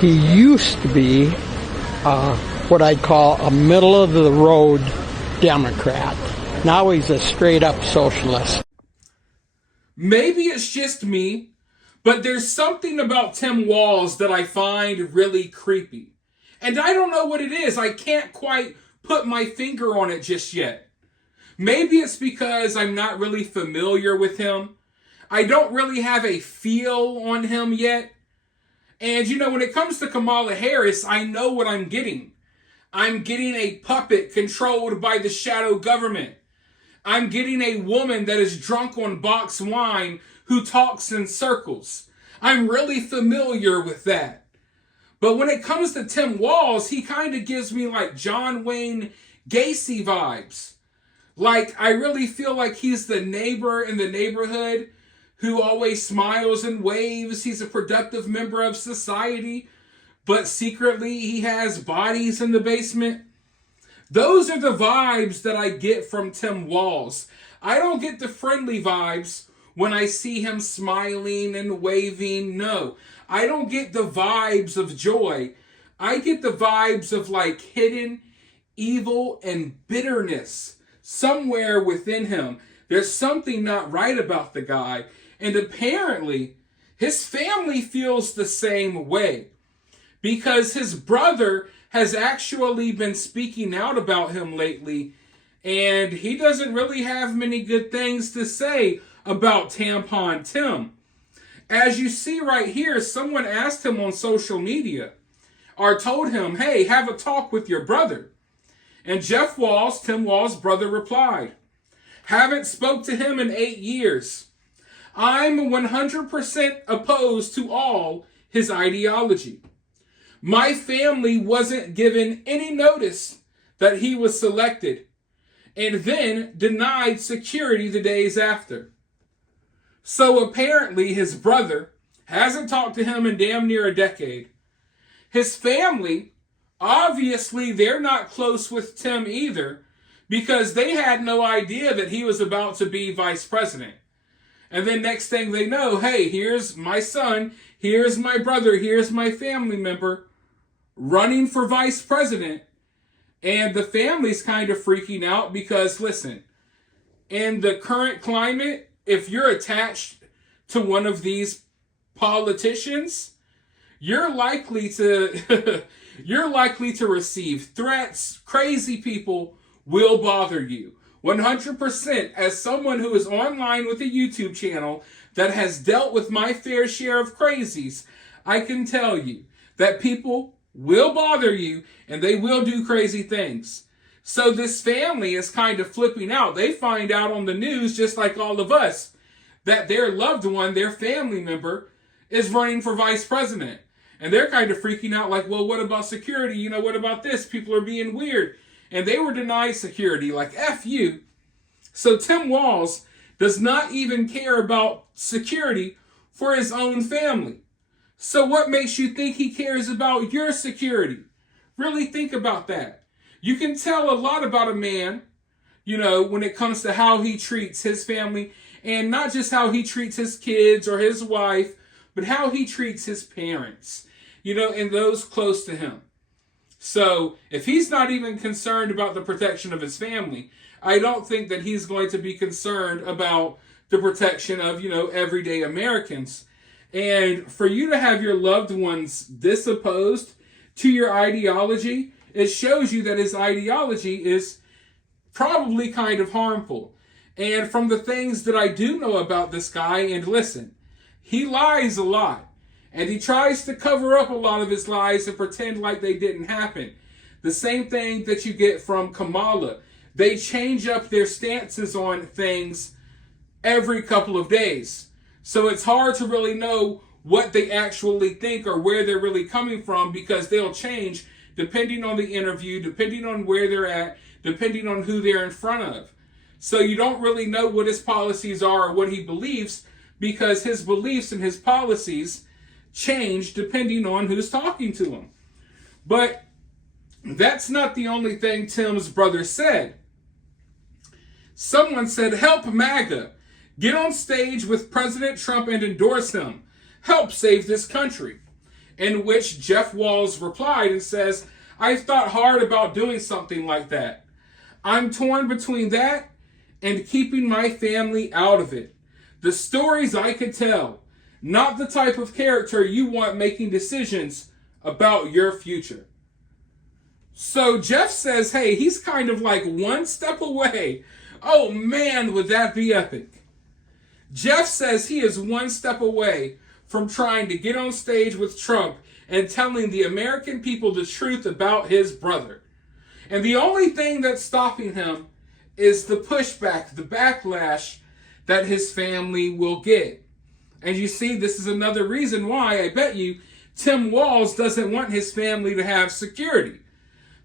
He used to be what I'd call a middle-of-the-road Democrat. Now he's a straight-up socialist. Maybe it's just me, but there's something about Tim Walz that I find really creepy. And I don't know what it is. I can't quite put my finger on it just yet. Maybe it's because I'm not really familiar with him. I don't really have a feel on him yet. And, when it comes to Kamala Harris, I know what I'm getting. I'm getting a puppet controlled by the shadow government. I'm getting a woman that is drunk on boxed wine who talks in circles. I'm really familiar with that. But when it comes to Tim Walz, he kind of gives me like John Wayne Gacy vibes. Like, I really feel like he's the neighbor in the neighborhood who always smiles and waves. He's a productive member of society, but secretly he has bodies in the basement. Those are the vibes that I get from Tim Walz. I don't get the friendly vibes when I see him smiling and waving. No, I don't get the vibes of joy. I get the vibes of like hidden evil and bitterness somewhere within him. There's something not right about the guy. And apparently, his family feels the same way because his brother has actually been speaking out about him lately, and he doesn't really have many good things to say about Tampon Tim. As you see right here, someone asked him on social media or told him, hey, have a talk with your brother. And Jeff Walz, Tim Walz's brother, replied, haven't spoke to him in 8 years. I'm 100% opposed to all his ideology. My family wasn't given any notice that he was selected and then denied security the days after. So apparently his brother hasn't talked to him in damn near a decade. His family, obviously they're not close with Tim either because they had no idea that he was about to be vice president. And then next thing they know, hey, here's my son, here's my brother, here's my family member running for vice president. And the family's kind of freaking out because, listen, in the current climate, if you're attached to one of these politicians, you're likely to receive threats. Crazy people will bother you. 100%, as someone who is online with a YouTube channel that has dealt with my fair share of crazies, I can tell you that people will bother you and they will do crazy things. So this family is kind of flipping out. They find out on the news, just like all of us, that their loved one, their family member, is running for vice president. And they're kind of freaking out like, well, what about security? What about this? People are being weird. And they were denied security, like F you. So Tim Walz does not even care about security for his own family. So what makes you think he cares about your security? Really think about that. You can tell a lot about a man, when it comes to how he treats his family, and not just how he treats his kids or his wife, but how he treats his parents, and those close to him. So if he's not even concerned about the protection of his family, I don't think that he's going to be concerned about the protection of, everyday Americans. And for you to have your loved ones disopposed to your ideology, it shows you that his ideology is probably kind of harmful. And from the things that I do know about this guy, and listen, he lies a lot. And he tries to cover up a lot of his lies and pretend like they didn't happen. The same thing that you get from Kamala. They change up their stances on things every couple of days. So it's hard to really know what they actually think or where they're really coming from because they'll change depending on the interview, depending on where they're at, depending on who they're in front of. So you don't really know what his policies are or what he believes because his beliefs and his policies change depending on who's talking to him. But that's not the only thing Tim's brother said. Someone said, help MAGA. Get on stage with President Trump and endorse him. Help save this country. in which Jeff Walz replied and says, "I've thought hard about doing something like that. I'm torn between that and keeping my family out of it. The stories I could tell, not the type of character you want making decisions about your future." So Jeff says, hey, he's kind of like one step away. Oh man, would that be epic. Jeff says he is one step away from trying to get on stage with Trump and telling the American people the truth about his brother. And the only thing that's stopping him is the pushback, the backlash that his family will get. And you see, this is another reason why I bet you Tim Walz doesn't want his family to have security.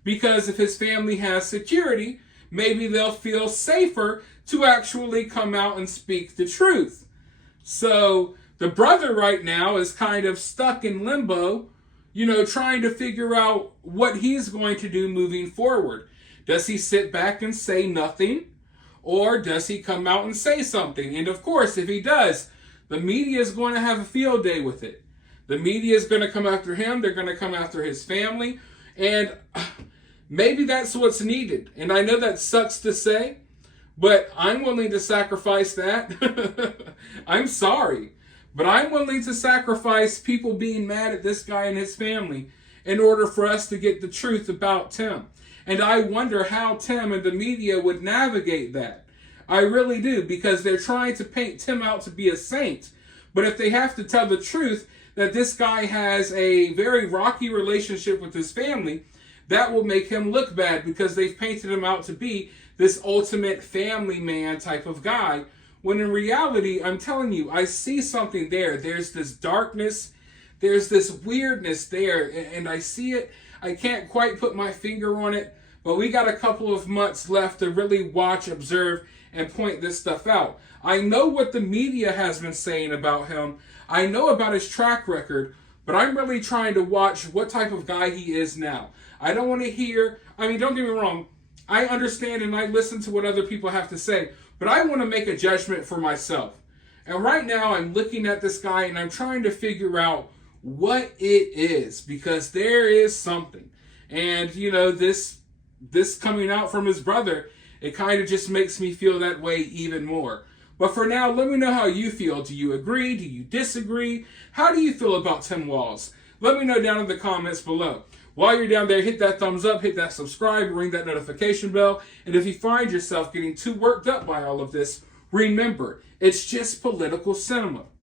Because if his family has security, maybe they'll feel safer to actually come out and speak the truth. So the brother right now is kind of stuck in limbo, trying to figure out what he's going to do moving forward. Does he sit back and say nothing? Or does he come out and say something? And of course, if he does, the media is going to have a field day with it. The media is going to come after him. They're going to come after his family. And maybe that's what's needed. And I know that sucks to say, but I'm willing to sacrifice that. I'm sorry, but I'm willing to sacrifice people being mad at this guy and his family in order for us to get the truth about Tim. And I wonder how Tim and the media would navigate that. I really do, because they're trying to paint Tim out to be a saint. But if they have to tell the truth that this guy has a very rocky relationship with his family, that will make him look bad, because they've painted him out to be this ultimate family man type of guy. When in reality, I'm telling you, I see something there. There's this darkness. There's this weirdness there. And I see it. I can't quite put my finger on it. But we got a couple of months left to really watch, observe, and point this stuff out. I know what the media has been saying about him. I know about his track record. But I'm really trying to watch what type of guy he is now. I don't want to hear, don't get me wrong, I understand and I listen to what other people have to say, but I want to make a judgment for myself. And right now I'm looking at this guy and I'm trying to figure out what it is, because there is something. And, this coming out from his brother, it kind of just makes me feel that way even more. But for now, let me know how you feel. Do you agree? Do you disagree? How do you feel about Tim Walz? Let me know down in the comments below. While you're down there, hit that thumbs up, hit that subscribe, ring that notification bell. And if you find yourself getting too worked up by all of this, remember, it's just political cinema.